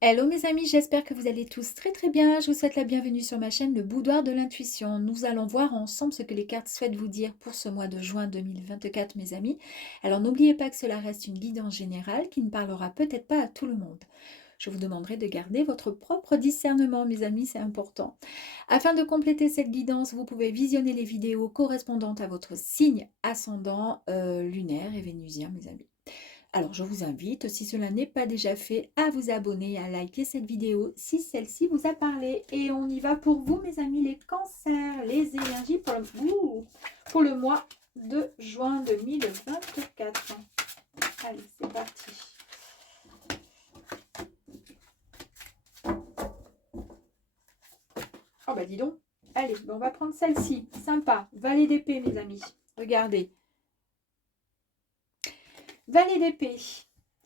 Hello mes amis, j'espère que vous allez tous très très bien. Je vous souhaite la bienvenue sur ma chaîne Le Boudoir de l'Intuition. Nous allons voir ensemble ce que les cartes souhaitent vous dire pour ce mois de juin 2024 mes amis. Alors n'oubliez pas que cela reste une guidance générale qui ne parlera peut-être pas à tout le monde. Je vous demanderai de garder votre propre discernement mes amis, c'est important. Afin de compléter cette guidance, vous pouvez visionner les vidéos correspondantes à votre signe ascendant lunaire et vénusien mes amis. Alors, je vous invite, si cela n'est pas déjà fait, à vous abonner et à liker cette vidéo si celle-ci vous a parlé. Et on y va pour vous, mes amis, les cancers, les énergies pour le mois de juin 2024. Allez, c'est parti. Oh bah dis donc. Allez, on va prendre celle-ci. Sympa. Valet d'épée, mes amis. Regardez. Valet d'épée.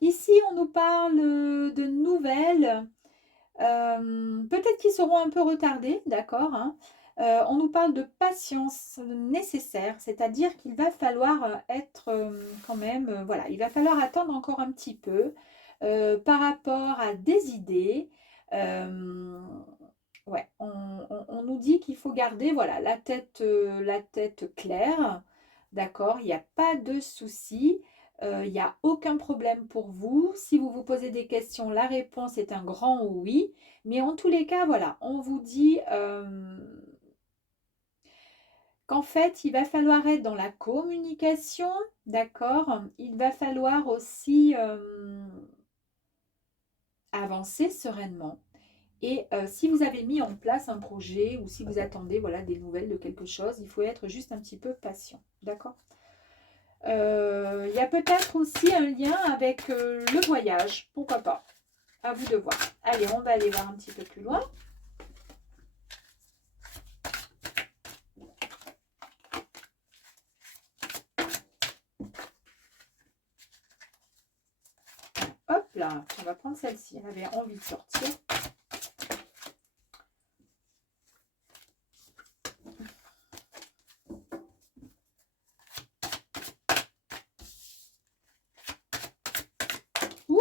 Ici, on nous parle de nouvelles. Peut-être qu'ils seront un peu retardés, d'accord, hein. On nous parle de patience nécessaire, c'est-à-dire qu'il va falloir être quand même, voilà, il va falloir attendre encore un petit peu par rapport à des idées. Euh, ouais, on nous dit qu'il faut garder, voilà, la tête claire, d'accord, il n'y a pas de souci. Il n'y a aucun problème pour vous. Si vous vous posez des questions, la réponse est un grand oui. Mais en tous les cas, voilà, on vous dit qu'en fait, il va falloir être dans la communication, d'accord. Il va falloir aussi avancer sereinement. Et si vous avez mis en place un projet ou si vous attendez voilà, des nouvelles de quelque chose, il faut être juste un petit peu patient, d'accord. Il y a peut-être aussi un lien avec le voyage, pourquoi pas. À vous de voir. Allez, on va aller voir un petit peu plus loin. Hop là, on va prendre celle-ci. Elle avait envie de sortir. Ouh.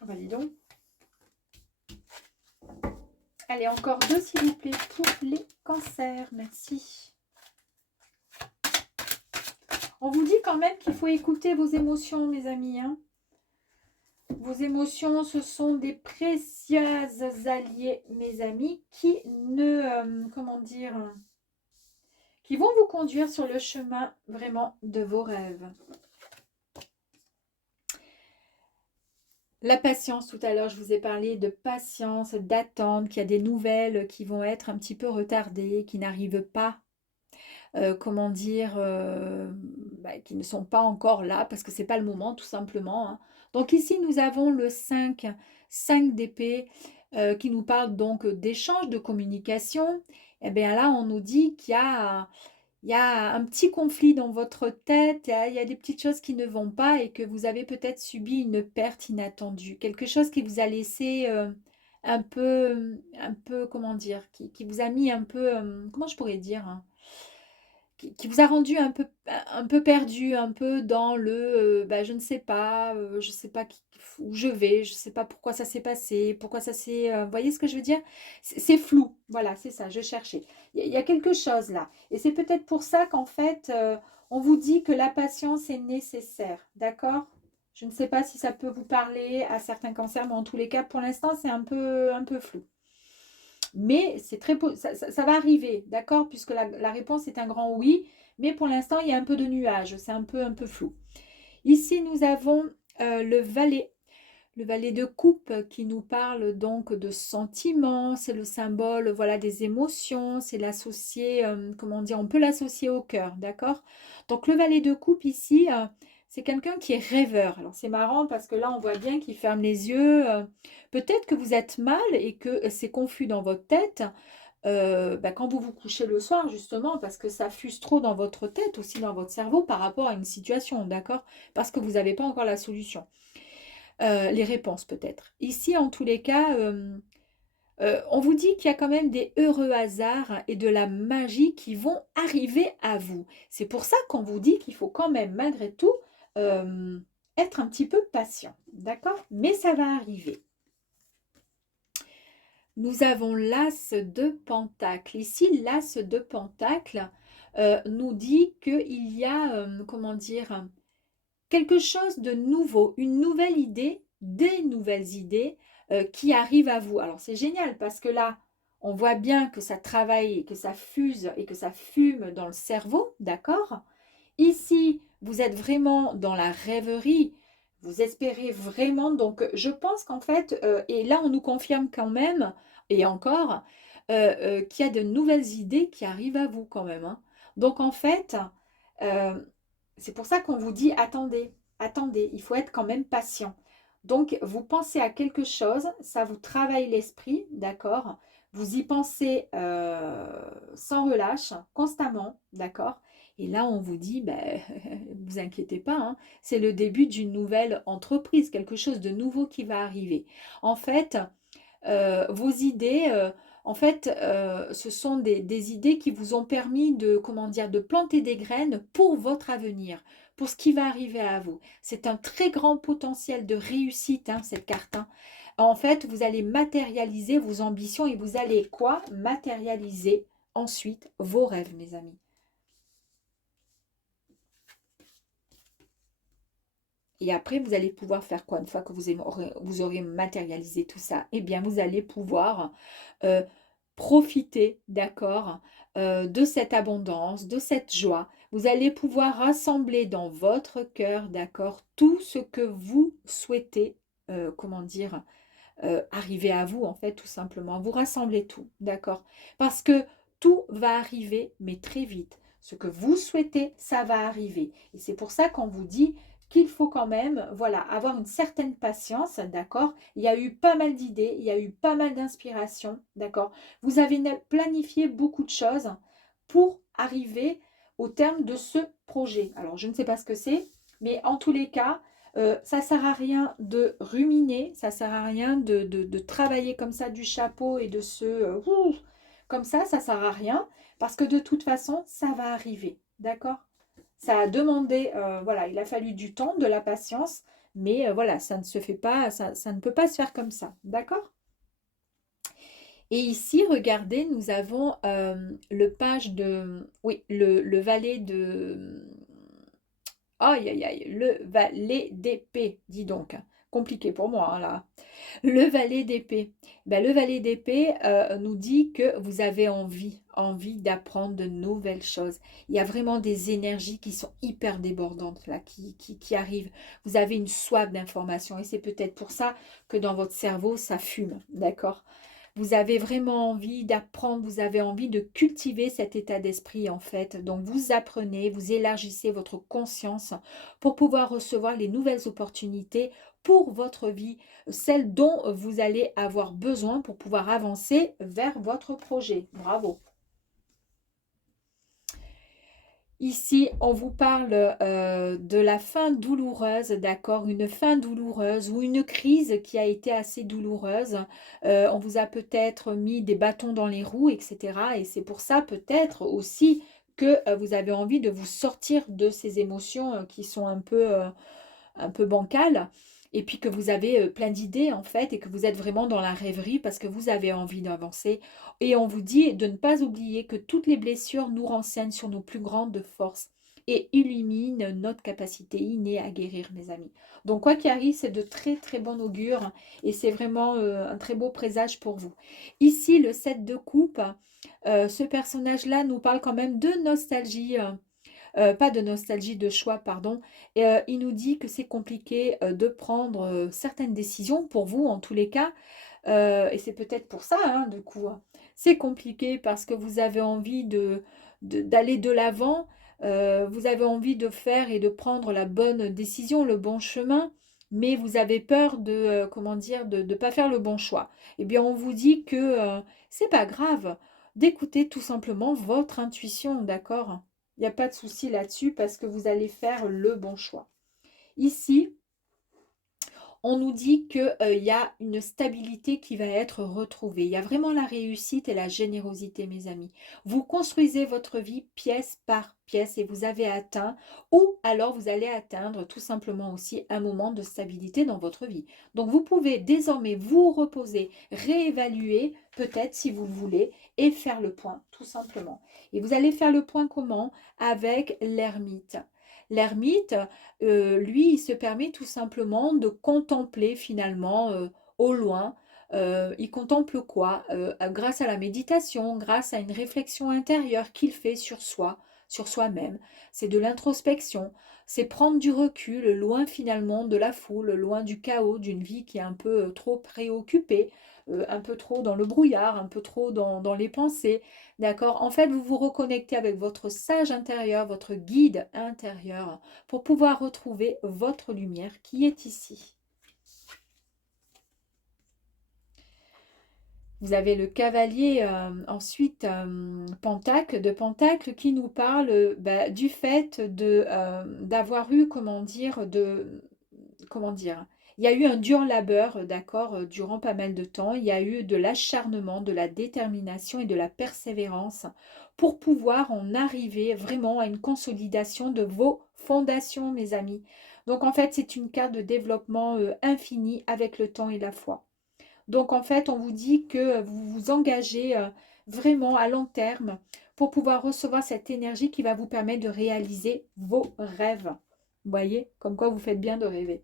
Ah bah dis donc. Allez, encore deux s'il vous plaît pour les cancers. Merci. On vous dit quand même qu'il faut écouter vos émotions, mes amis, hein. Vos émotions, ce sont des précieux alliés, mes amis, qui ne, comment dire, qui vont vous conduire sur le chemin vraiment de vos rêves. La patience, tout à l'heure, je vous ai parlé de patience, d'attente, qu'il y a des nouvelles qui vont être un petit peu retardées, qui n'arrivent pas, comment dire, qui ne sont pas encore là, parce que ce n'est pas le moment, tout simplement, hein. Donc ici, nous avons le 5 d'épée, qui nous parle donc d'échange, de communication. Et bien là, on nous dit qu'il y a un petit conflit dans votre tête, il y a des petites choses qui ne vont pas et que vous avez peut-être subi une perte inattendue. Quelque chose qui vous a laissé comment dire, qui vous a mis un peu, comment je pourrais dire, hein, qui vous a rendu un peu perdu, un peu dans je ne sais pas où je vais, je ne sais pas pourquoi ça s'est passé, pourquoi ça s'est... vous voyez ce que je veux dire? C'est flou, voilà, c'est ça, je cherchais. Il y a quelque chose là. Et c'est peut-être pour ça qu'en fait, on vous dit que la patience est nécessaire, d'accord? Je ne sais pas si ça peut vous parler à certains cancers, mais en tous les cas, pour l'instant, c'est un peu flou. Mais c'est ça va arriver, d'accord? Puisque la réponse est un grand oui, mais pour l'instant, il y a un peu de nuages, c'est un peu flou. Ici, nous avons le valet de coupe qui nous parle donc de sentiments, c'est le symbole voilà, des émotions, c'est l'associé, comment dire, on peut l'associer au cœur, d'accord? Donc le valet de coupe ici, c'est quelqu'un qui est rêveur. Alors c'est marrant parce que là on voit bien qu'il ferme les yeux. Peut-être que vous êtes mal et que c'est confus dans votre tête. Quand vous vous couchez le soir, justement, parce que ça fuse trop dans votre tête, aussi dans votre cerveau, par rapport à une situation, d'accord? Parce que vous n'avez pas encore la solution. Les réponses, peut-être. Ici, en tous les cas, On vous dit qu'il y a quand même des heureux hasards et de la magie qui vont arriver à vous. C'est pour ça qu'on vous dit qu'il faut quand même, malgré tout, euh, être un petit peu patient. D'accord? Mais ça va arriver. Nous avons l'as de Pentacle. Ici, l'as de Pentacle nous dit qu'il y a, comment dire, quelque chose de nouveau, une nouvelle idée, des nouvelles idées qui arrivent à vous. Alors c'est génial parce que là, on voit bien que ça travaille, que ça fuse et que ça fume dans le cerveau, d'accord? Ici, vous êtes vraiment dans la rêverie, vous espérez vraiment, donc je pense qu'en fait, et là on nous confirme quand même, et encore, qu'il y a de nouvelles idées qui arrivent à vous quand même, hein. Donc en fait, euh, c'est pour ça qu'on vous dit attendez, attendez, il faut être quand même patient. Donc vous pensez à quelque chose, ça vous travaille l'esprit, d'accord? Vous y pensez sans relâche, constamment, d'accord? Et là, on vous dit, ben, vous inquiétez pas, hein, c'est le début d'une nouvelle entreprise, quelque chose de nouveau qui va arriver. En fait, vos idées, ce sont des idées qui vous ont permis de, comment dire, de planter des graines pour votre avenir, pour ce qui va arriver à vous. C'est un très grand potentiel de réussite, hein, cette carte, hein. En fait, vous allez matérialiser vos ambitions et vous allez quoi? Matérialiser ensuite vos rêves, mes amis. Et après, vous allez pouvoir faire quoi? Une fois que vous aurez matérialisé tout ça, eh bien, vous allez pouvoir euh, profiter, d'accord, de cette abondance, de cette joie. Vous allez pouvoir rassembler dans votre cœur, d'accord, tout ce que vous souhaitez, comment dire, arriver à vous, en fait, tout simplement. Vous rassemblez tout, d'accord? Parce que tout va arriver, mais très vite. Ce que vous souhaitez, ça va arriver. Et c'est pour ça qu'on vous dit qu'il faut quand même, voilà, avoir une certaine patience, d'accord? Il y a eu pas mal d'idées, il y a eu pas mal d'inspiration, d'accord? Vous avez planifié beaucoup de choses pour arriver au terme de ce projet. Alors, je ne sais pas ce que c'est, mais en tous les cas, ça ne sert à rien de ruminer, ça ne sert à rien de travailler comme ça du chapeau et de se... comme ça ne sert à rien, parce que de toute façon, ça va arriver, d'accord? Ça a demandé, voilà, il a fallu du temps, de la patience, mais voilà, ça ne se fait pas, ça ne peut pas se faire comme ça, d'accord? Et ici, regardez, nous avons le page de... Oui, le valet de... Aïe, aïe, aïe, le valet d'épée, dis donc. Compliqué pour moi, hein, là. Le valet d'épée. Ben, le valet d'épée nous dit que vous avez envie d'apprendre de nouvelles choses. Il y a vraiment des énergies qui sont hyper débordantes, là, qui arrivent. Vous avez une soif d'information et c'est peut-être pour ça que dans votre cerveau, ça fume, d'accord? Vous avez vraiment envie d'apprendre, vous avez envie de cultiver cet état d'esprit en fait. Donc vous apprenez, vous élargissez votre conscience pour pouvoir recevoir les nouvelles opportunités pour votre vie, celles dont vous allez avoir besoin pour pouvoir avancer vers votre projet. Bravo. Ici, on vous parle de la fin douloureuse, d'accord? Une fin douloureuse ou une crise qui a été assez douloureuse. On vous a peut-être mis des bâtons dans les roues, etc. Et c'est pour ça peut-être aussi que vous avez envie de vous sortir de ces émotions qui sont un peu bancales. Et puis que vous avez plein d'idées en fait et que vous êtes vraiment dans la rêverie parce que vous avez envie d'avancer. Et on vous dit de ne pas oublier que toutes les blessures nous renseignent sur nos plus grandes forces et illuminent notre capacité innée à guérir, mes amis. Donc quoi qu'il arrive, c'est de très très bon augure et c'est vraiment un très beau présage pour vous. Ici, le 7 de coupe, ce personnage-là nous parle quand même de nostalgie. Pas de nostalgie, de choix, pardon. Et, il nous dit que c'est compliqué de prendre certaines décisions pour vous, en tous les cas. Et c'est peut-être pour ça, hein, du coup, hein. C'est compliqué parce que vous avez envie d'aller de l'avant, vous avez envie de faire et de prendre la bonne décision, le bon chemin, mais vous avez peur de, comment dire, de ne pas faire le bon choix. Eh bien, on vous dit que c'est pas grave d'écouter tout simplement votre intuition, d'accord? Il n'y a pas de souci là-dessus parce que vous allez faire le bon choix. Ici, on nous dit qu'il y a une stabilité qui va être retrouvée. Il y a vraiment la réussite et la générosité, mes amis. Vous construisez votre vie pièce par pièce et vous avez atteint, ou alors vous allez atteindre tout simplement aussi un moment de stabilité dans votre vie. Donc vous pouvez désormais vous reposer, réévaluer peut-être si vous le voulez et faire le point tout simplement. Et vous allez faire le point comment? Avec l'ermite. L'ermite, lui, il se permet tout simplement de contempler finalement au loin. Il contemple quoi? Grâce à la méditation, grâce à une réflexion intérieure qu'il fait sur soi-même. C'est de l'introspection, c'est prendre du recul, loin finalement de la foule, loin du chaos d'une vie qui est un peu trop préoccupée, un peu trop dans le brouillard, un peu trop dans les pensées. D'accord? En fait, vous vous reconnectez avec votre sage intérieur, votre guide intérieur, pour pouvoir retrouver votre lumière qui est ici. Vous avez le cavalier, ensuite Pentacle, de Pentacle, qui nous parle du fait d'avoir eu, comment dire, il y a eu un dur labeur, d'accord, durant pas mal de temps. Il y a eu de l'acharnement, de la détermination et de la persévérance pour pouvoir en arriver vraiment à une consolidation de vos fondations, mes amis. Donc en fait, c'est une carte de développement infini avec le temps et la foi. Donc en fait, on vous dit que vous vous engagez vraiment à long terme pour pouvoir recevoir cette énergie qui va vous permettre de réaliser vos rêves. Vous voyez, comme quoi vous faites bien de rêver.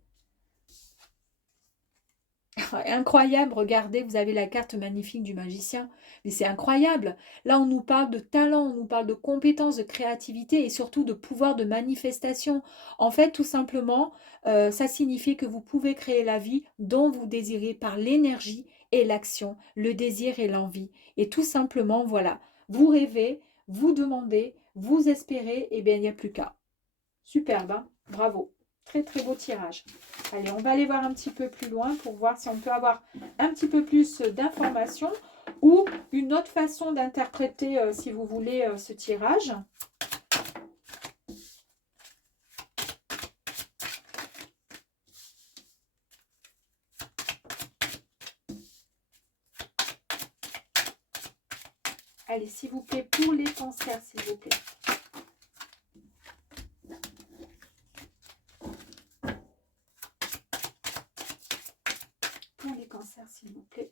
Incroyable, regardez, vous avez la carte magnifique du magicien. Mais c'est incroyable. Là, on nous parle de talent, on nous parle de compétences, de créativité et surtout de pouvoir de manifestation. En fait, tout simplement, ça signifie que vous pouvez créer la vie dont vous désirez par l'énergie et l'action, le désir et l'envie. Et tout simplement, voilà, vous rêvez, vous demandez, vous espérez, et bien, il n'y a plus qu'à. Superbe, hein. Bravo. Très très beau tirage. Allez, on va aller voir un petit peu plus loin pour voir si on peut avoir un petit peu plus d'informations ou une autre façon d'interpréter, si vous voulez, ce tirage. Allez, s'il vous plaît, pour les cancers, s'il vous plaît. Pour les cancers, s'il vous plaît.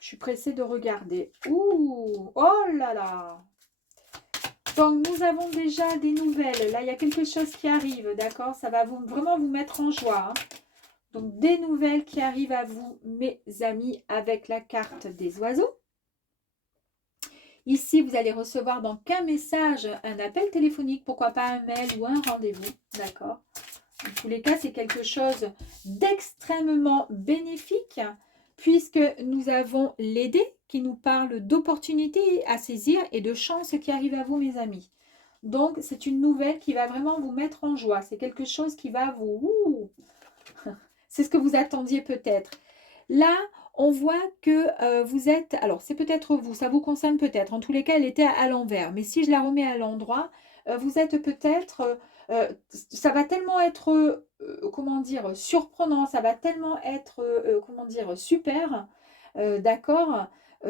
Je suis pressée de regarder. Ouh, oh là là. Donc, nous avons déjà des nouvelles. Là, il y a quelque chose qui arrive, d'accord? Ça va vraiment vous mettre en joie, hein. Donc, des nouvelles qui arrivent à vous, mes amis, avec la carte des oiseaux. Ici, vous allez recevoir donc un message, un appel téléphonique, pourquoi pas un mail ou un rendez-vous, d'accord? En tous les cas, c'est quelque chose d'extrêmement bénéfique puisque nous avons les dés qui nous parlent d'opportunités à saisir et de chances qui arrivent à vous, mes amis. Donc, c'est une nouvelle qui va vraiment vous mettre en joie. C'est quelque chose qui va vous... C'est ce que vous attendiez peut-être. Là, on voit que vous êtes... Alors, c'est peut-être vous, ça vous concerne peut-être. En tous les cas, elle était à l'envers. Mais si je la remets à l'endroit, vous êtes peut-être... ça va tellement être, comment dire, surprenant, ça va tellement être, comment dire, super, d'accord,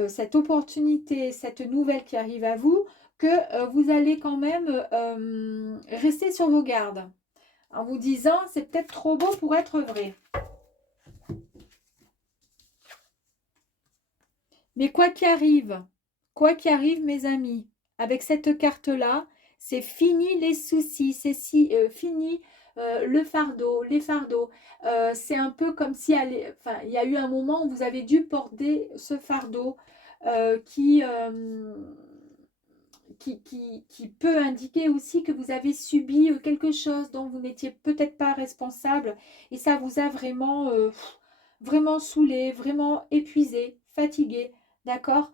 cette opportunité, cette nouvelle qui arrive à vous, que vous allez quand même rester sur vos gardes, en vous disant, c'est peut-être trop beau pour être vrai. Mais quoi qu'il arrive, mes amis, avec cette carte-là, c'est fini les soucis, c'est fini le fardeau, les fardeaux. C'est un peu comme si enfin, il y a eu un moment où vous avez dû porter ce fardeau euh, qui, euh, qui peut indiquer aussi que vous avez subi quelque chose dont vous n'étiez peut-être pas responsable et ça vous a vraiment, vraiment saoulé, vraiment épuisé, fatigué, d'accord.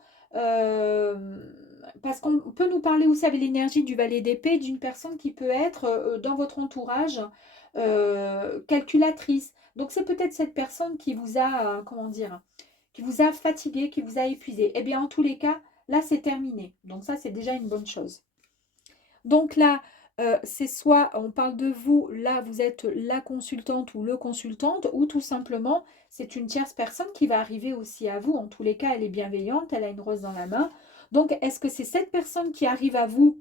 Parce qu'on peut nous parler aussi avec l'énergie du valet d'épée d'une personne qui peut être dans votre entourage calculatrice. Donc c'est peut-être cette personne qui vous a, comment dire, qui vous a fatigué, qui vous a épuisé. Eh bien, en tous les cas, là, c'est terminé. Donc ça, c'est déjà une bonne chose. Donc là, c'est soit on parle de vous, là, vous êtes la consultante ou le consultante, ou tout simplement, c'est une tierce personne qui va arriver aussi à vous. En tous les cas, elle est bienveillante, elle a une rose dans la main. Donc, est-ce que c'est cette personne qui arrive à vous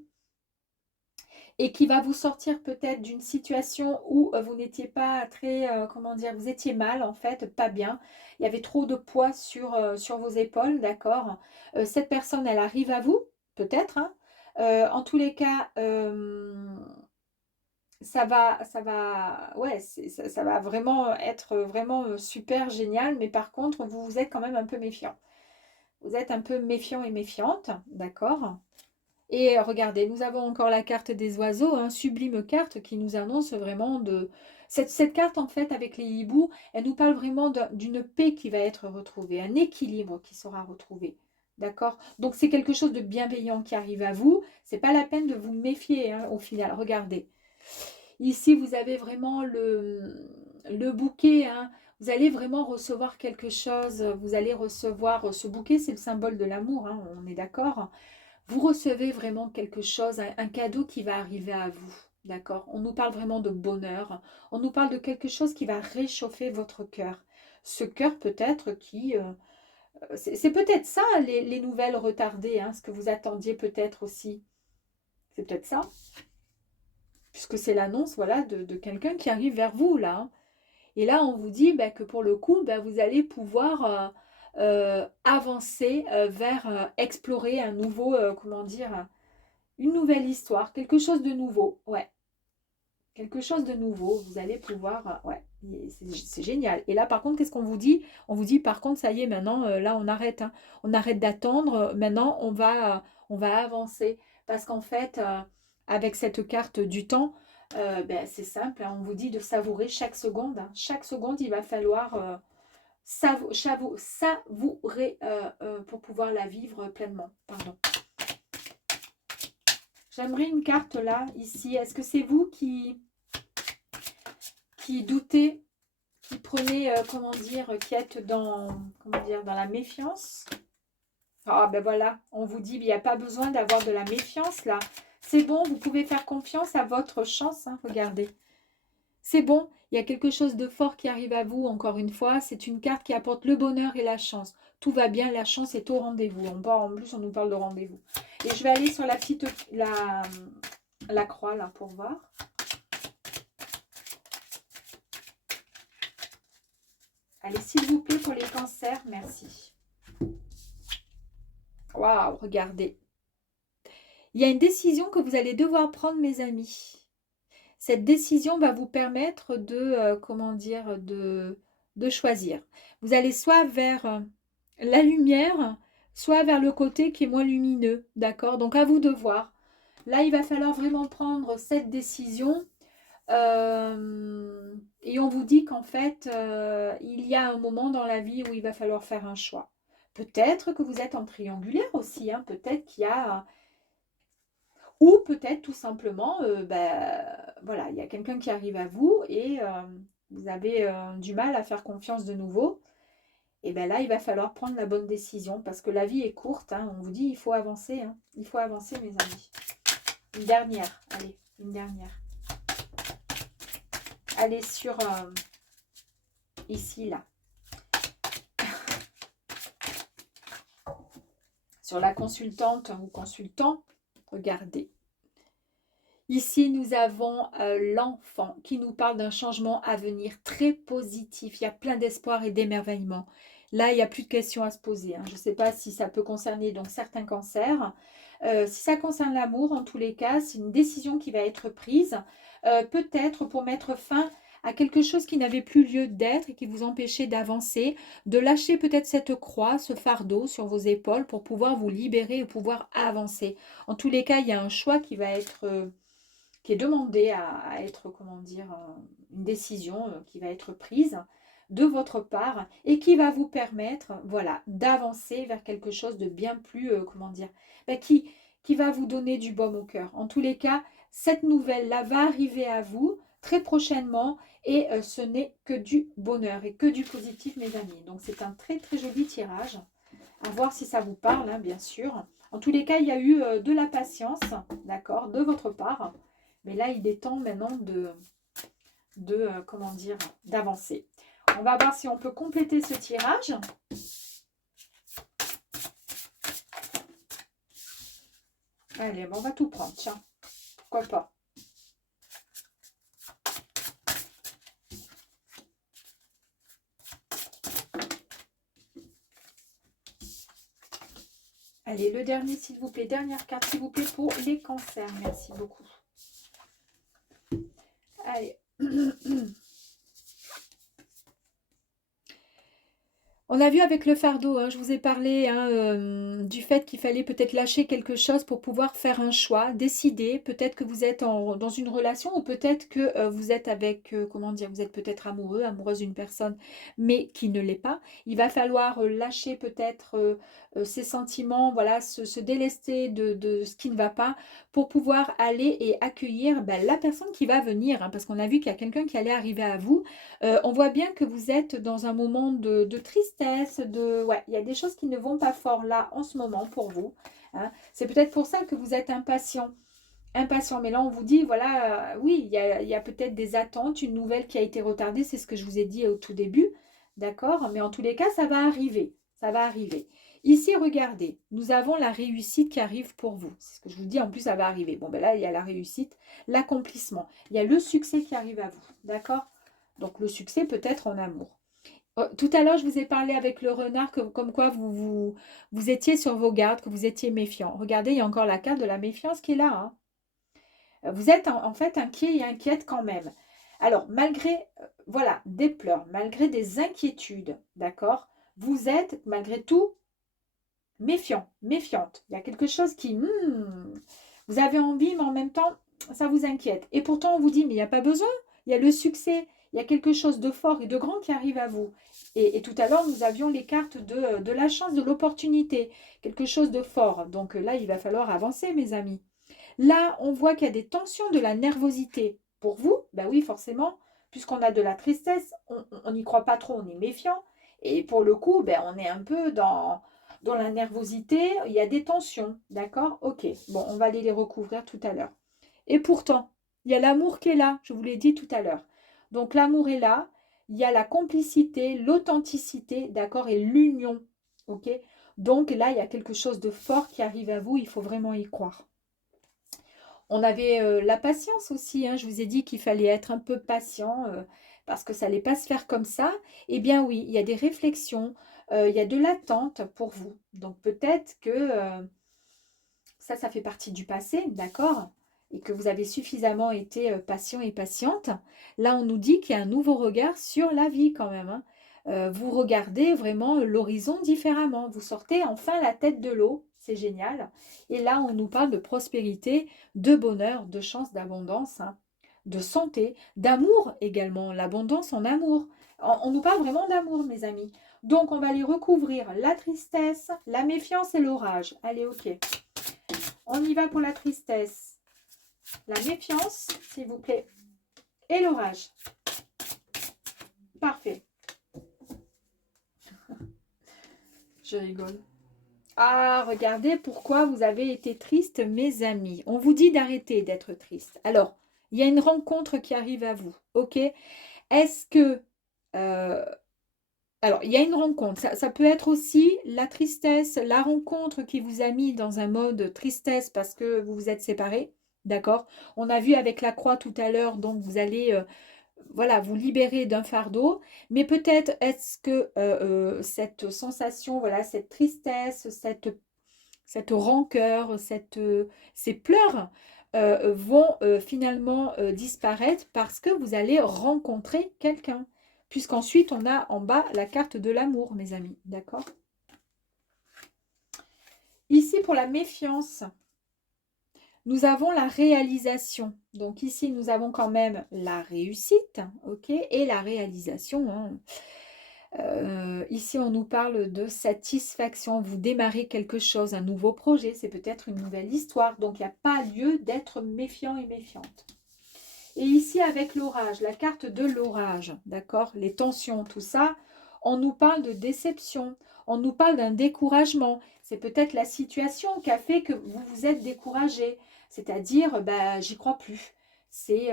et qui va vous sortir peut-être d'une situation où vous n'étiez pas très, comment dire, vous étiez mal en fait, pas bien. Il y avait trop de poids sur vos épaules, d'accord. Cette personne, elle arrive à vous, peut-être, hein. En tous les cas, ouais, ça va vraiment être vraiment super génial, mais par contre, vous êtes quand même un peu méfiant. Vous êtes un peu méfiant et méfiante, d'accord. Et regardez, nous avons encore la carte des oiseaux, hein, sublime carte qui nous annonce vraiment de... Cette carte, en fait, avec les hiboux, elle nous parle vraiment d'une paix qui va être retrouvée, un équilibre qui sera retrouvé. D'accord. Donc, c'est quelque chose de bienveillant qui arrive à vous. C'est pas la peine de vous méfier, hein, au final. Regardez. Ici, vous avez vraiment le bouquet, hein. Vous allez vraiment recevoir quelque chose. Vous allez recevoir ce bouquet, c'est le symbole de l'amour, hein, on est d'accord. Vous recevez vraiment quelque chose, un cadeau qui va arriver à vous. D'accord. On nous parle vraiment de bonheur. On nous parle de quelque chose qui va réchauffer votre cœur. Ce cœur peut-être qui... c'est peut-être ça, les nouvelles retardées, hein, ce que vous attendiez peut-être aussi. C'est peut-être ça. Puisque c'est l'annonce, voilà, de quelqu'un qui arrive vers vous, là, hein. Et là, on vous dit bah, que pour le coup, bah, vous allez pouvoir avancer vers explorer un nouveau, comment dire, une nouvelle histoire, quelque chose de nouveau, ouais. Quelque chose de nouveau, vous allez pouvoir, ouais, c'est génial. Et là, par contre, qu'est-ce qu'on vous dit? On vous dit, par contre, ça y est, maintenant, là, on arrête, hein. On arrête d'attendre. Maintenant, on va avancer. Parce qu'en fait, avec cette carte du temps, ben, c'est simple, hein, on vous dit de savourer chaque seconde, hein. Chaque seconde, il va falloir savourer pour pouvoir la vivre pleinement. Pardon. J'aimerais une carte là, ici. Est-ce que c'est vous qui doutez, qui prenez, comment dire, qui êtes dans, comment dire, dans la méfiance? Ah ben voilà, on vous dit, il n'y a pas besoin d'avoir de la méfiance là. C'est bon, vous pouvez faire confiance à votre chance, hein, regardez. C'est bon, il y a quelque chose de fort qui arrive à vous, encore une fois. C'est une carte qui apporte le bonheur et la chance. Tout va bien, la chance est au rendez-vous. En plus, on nous parle de rendez-vous. Et je vais aller sur la petite, la croix là pour voir. Allez, s'il vous plaît, pour les cancers, merci. Waouh, regardez. Il y a une décision que vous allez devoir prendre, mes amis. Cette décision va vous permettre de, comment dire, de choisir. Vous allez soit vers la lumière, soit vers le côté qui est moins lumineux, d'accord? Donc, à vous de voir. Là, il va falloir vraiment prendre cette décision. Et on vous dit qu'en fait, il y a un moment dans la vie où il va falloir faire un choix. Peut-être que vous êtes en triangulaire aussi, hein, peut-être qu'il y a... Ou peut-être tout simplement, voilà, il y a quelqu'un qui arrive à vous et vous avez du mal à faire confiance de nouveau. Et bien là, il va falloir prendre la bonne décision parce que la vie est courte, hein. On vous dit, il faut avancer, hein. Il faut avancer, mes amis. Une dernière, allez, une dernière. Allez sur ici, là. Sur la consultante ou consultant, regardez. Ici, nous avons l'enfant qui nous parle d'un changement à venir très positif. Il y a plein d'espoir et d'émerveillement. Là, il n'y a plus de questions à se poser, hein. Je ne sais pas si ça peut concerner donc certains cancers. Si ça concerne l'amour, en tous les cas, c'est une décision qui va être prise. Peut-être pour mettre fin à quelque chose qui n'avait plus lieu d'être et qui vous empêchait d'avancer, de lâcher peut-être cette croix, ce fardeau sur vos épaules pour pouvoir vous libérer et pouvoir avancer. En tous les cas, il y a un choix qui va être... qui est demandé à être, comment dire, une décision qui va être prise de votre part et qui va vous permettre, voilà, d'avancer vers quelque chose de bien plus, comment dire, qui va vous donner du baume au cœur. En tous les cas, cette nouvelle-là va arriver à vous très prochainement et ce n'est que du bonheur et que du positif, mes amis. Donc, c'est un très, très joli tirage. À voir si ça vous parle, hein, bien sûr. En tous les cas, il y a eu de la patience, d'accord, de votre part. Mais là, il est temps maintenant de comment dire, d'avancer. On va voir si on peut compléter ce tirage. Allez, bon, on va tout prendre, tiens. Pourquoi pas. Allez, le dernier, s'il vous plaît. Dernière carte, s'il vous plaît, pour les cancers. Merci beaucoup. Allez. On a vu avec le fardeau, hein, je vous ai parlé hein, du fait qu'il fallait peut-être lâcher quelque chose pour pouvoir faire un choix, décider. Peut-être que vous êtes dans une relation ou peut-être que vous êtes avec, comment dire, vous êtes peut-être amoureux, amoureuse d'une personne, mais qui ne l'est pas. Il va falloir lâcher peut-être ses sentiments, voilà, se délester de ce qui ne va pas pour pouvoir aller et accueillir ben, la personne qui va venir. Hein, parce qu'on a vu qu'il y a quelqu'un qui allait arriver à vous. On voit bien que vous êtes dans un moment de tristesse, ouais, il y a des choses qui ne vont pas fort là en ce moment pour vous. Hein. C'est peut-être pour ça que vous êtes impatient. Impatient, mais là on vous dit, voilà, oui, il y a peut-être des attentes, une nouvelle qui a été retardée, c'est ce que je vous ai dit au tout début, d'accord? Mais en tous les cas, ça va arriver, ça va arriver. Ici, regardez, nous avons la réussite qui arrive pour vous. C'est ce que je vous dis, en plus, ça va arriver. Bon, ben là, il y a la réussite, l'accomplissement. Il y a le succès qui arrive à vous, d'accord? Donc le succès peut être en amour. Tout à l'heure, je vous ai parlé avec le renard comme quoi vous étiez sur vos gardes, que vous étiez méfiant. Regardez, il y a encore la carte de la méfiance qui est là. Hein. Vous êtes en fait inquiet et inquiète quand même. Alors, malgré voilà, des pleurs, malgré des inquiétudes, d'accord, vous êtes malgré tout méfiant, méfiante. Il y a quelque chose qui, vous avez envie, mais en même temps, ça vous inquiète. Et pourtant, on vous dit, mais il n'y a pas besoin. Il y a le succès, il y a quelque chose de fort et de grand qui arrive à vous. Et tout à l'heure, nous avions les cartes de la chance, de l'opportunité, quelque chose de fort. Donc là, il va falloir avancer, mes amis. Là, on voit qu'il y a des tensions, de la nervosité. Pour vous, ben oui, forcément, puisqu'on a de la tristesse, on n'y croit pas trop, on est méfiant. Et pour le coup, ben, on est un peu dans la nervosité, il y a des tensions, d'accord? Ok, bon, on va aller les recouvrir tout à l'heure. Et pourtant, il y a l'amour qui est là, je vous l'ai dit tout à l'heure. Donc l'amour est là, il y a la complicité, l'authenticité, d'accord, et l'union, ok? Donc là, il y a quelque chose de fort qui arrive à vous, il faut vraiment y croire. On avait la patience aussi, hein, je vous ai dit qu'il fallait être un peu patient parce que ça n'allait pas se faire comme ça. Eh bien oui, il y a des réflexions, il y a de l'attente pour vous. Donc peut-être que ça fait partie du passé, d'accord? Et que vous avez suffisamment été patient et patiente. Là, on nous dit qu'il y a un nouveau regard sur la vie quand même. Hein. Vous regardez vraiment l'horizon différemment. Vous sortez enfin la tête de l'eau. C'est génial. Et là, on nous parle de prospérité, de bonheur, de chance, d'abondance, hein, de santé, d'amour également. L'abondance en amour. On nous parle vraiment d'amour, mes amis. Donc, on va les recouvrir la tristesse, la méfiance et l'orage. Allez, ok. On y va pour la tristesse, la méfiance, s'il vous plaît, et l'orage. Parfait. Je rigole. Ah, regardez pourquoi vous avez été triste, mes amis. On vous dit d'arrêter d'être triste. Alors, il y a une rencontre qui arrive à vous, ok? Est-ce que... alors, il y a une rencontre. Ça peut être aussi la tristesse, la rencontre qui vous a mis dans un mode tristesse parce que vous vous êtes séparés. D'accord? On a vu avec la croix tout à l'heure, donc vous allez voilà, vous libérer d'un fardeau. Mais peut-être est-ce que cette sensation, voilà, cette tristesse, cette rancœur, ces pleurs vont finalement disparaître parce que vous allez rencontrer quelqu'un. Puisqu'ensuite, on a en bas la carte de l'amour, mes amis. D'accord? Ici, pour la méfiance, nous avons la réalisation. Donc ici, nous avons quand même la réussite, ok, et la réalisation. Hein. Ici, on nous parle de satisfaction. Vous démarrez quelque chose, un nouveau projet, c'est peut-être une nouvelle histoire. Donc, il n'y a pas lieu d'être méfiant et méfiante. Et ici, avec l'orage, la carte de l'orage, d'accord? Les tensions, tout ça, on nous parle de déception, on nous parle d'un découragement. C'est peut-être la situation qui a fait que vous vous êtes découragé. C'est-à-dire, bah, j'y crois plus. C'est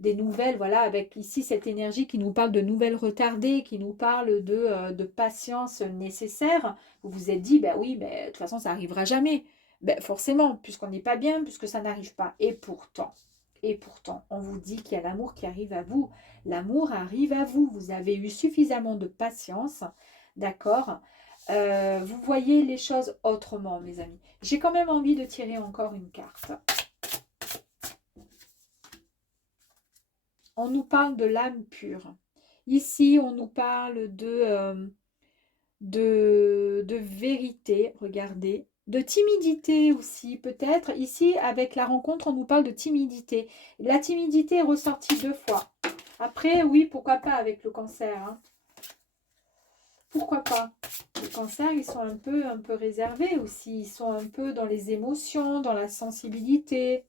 des nouvelles, voilà, avec ici cette énergie qui nous parle de nouvelles retardées, qui nous parle de patience nécessaire. Vous vous êtes dit, bah oui, mais de toute façon, ça n'arrivera jamais. Ben, forcément, puisqu'on n'est pas bien, puisque ça n'arrive pas. Et pourtant, on vous dit qu'il y a l'amour qui arrive à vous. L'amour arrive à vous. Vous avez eu suffisamment de patience, d'accord? Vous voyez les choses autrement, mes amis. J'ai quand même envie de tirer encore une carte. On nous parle de l'âme pure. Ici, on nous parle de vérité, regardez, de timidité aussi, peut-être. Ici, avec la rencontre, on nous parle de timidité. La timidité est ressortie 2 fois. Après, oui, pourquoi pas avec le cancer, hein. Pourquoi pas? Les cancers, ils sont un peu réservés aussi. Ils sont un peu dans les émotions, dans la sensibilité.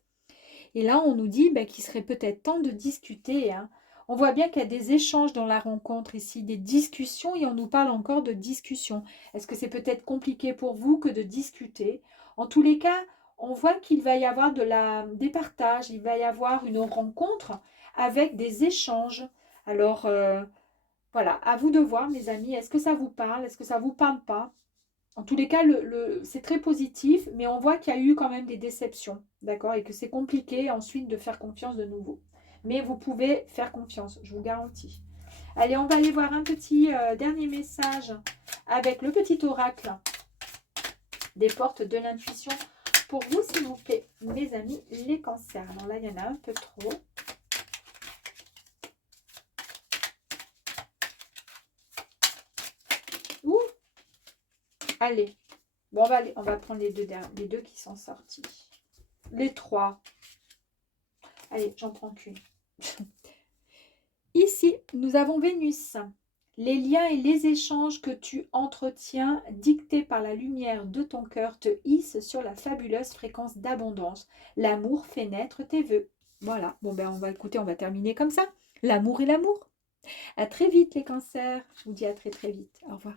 Et là, on nous dit qu'il serait peut-être temps de discuter, hein. On voit bien qu'il y a des échanges dans la rencontre ici, des discussions, et on nous parle encore de discussion. Est-ce que c'est peut-être compliqué pour vous que de discuter? En tous les cas, on voit qu'il va y avoir des partages, il va y avoir une rencontre avec des échanges. Alors, voilà, à vous de voir, mes amis, est-ce que ça vous parle? Est-ce que ça ne vous parle pas? En tous les cas, c'est très positif, mais on voit qu'il y a eu quand même des déceptions, d'accord? Et que c'est compliqué ensuite de faire confiance de nouveau. Mais vous pouvez faire confiance, je vous garantis. Allez, on va aller voir un petit dernier message avec le petit oracle des portes de l'intuition pour vous, s'il vous plaît, mes amis, les cancers. Alors là, il y en a un peu trop. Ouh! Allez. Bon, on va prendre les deux qui sont sortis. Les 3. Allez, j'en prends qu'une. Ici, nous avons Vénus. Les liens et les échanges que tu entretiens, dictés par la lumière de ton cœur, te hissent sur la fabuleuse fréquence d'abondance. L'amour fait naître tes vœux. Voilà. Bon, on va écouter, on va terminer comme ça. L'amour et l'amour. À très vite, les cancers. Je vous dis à très très vite. Au revoir.